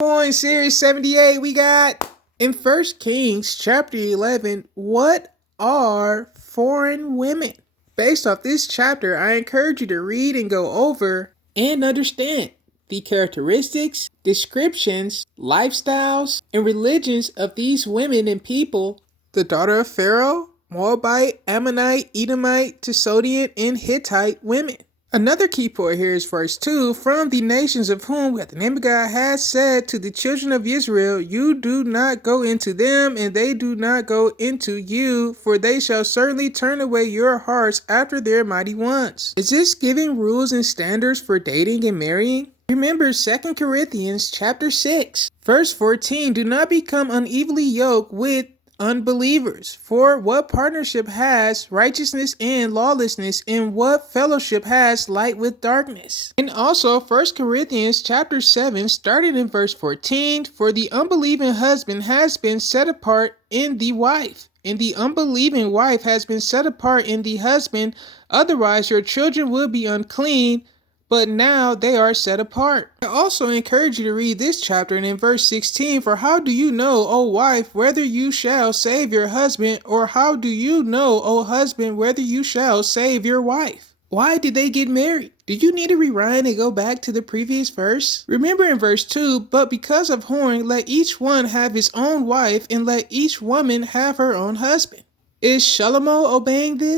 In series 78, we got in 1 Kings chapter 11, what are foreign women? Based off this chapter, I encourage you to read and go over and understand the characteristics, descriptions, lifestyles, and religions of these women and people: the daughter of Pharaoh, Moabite, Ammonite, Edomite, Tisodian, and Hittite women. Another key point here is verse 2, from the nations of whom the name of God has said to the children of Israel, you do not go into them, and they do not go into you, for they shall certainly turn away your hearts after their mighty ones. Is this giving rules and standards for dating and marrying? Remember 2 Corinthians chapter 6, verse 14, do not become unevenly yoked with unbelievers. For what partnership has righteousness and lawlessness, and what fellowship has light with darkness? And also 1 Corinthians chapter 7, starting in verse 14, for the unbelieving husband has been set apart in the wife, and the unbelieving wife has been set apart in the husband, otherwise your children will be unclean, but now they are set apart. I also encourage you to read this chapter, and in verse 16, for how do you know, O wife, whether you shall save your husband, or how do you know, O husband, whether you shall save your wife? Why did they get married? Do you need to rewind and go back to the previous verse? Remember in verse 2, but because of whoring, let each one have his own wife, and let each woman have her own husband. Is Shalomo obeying this?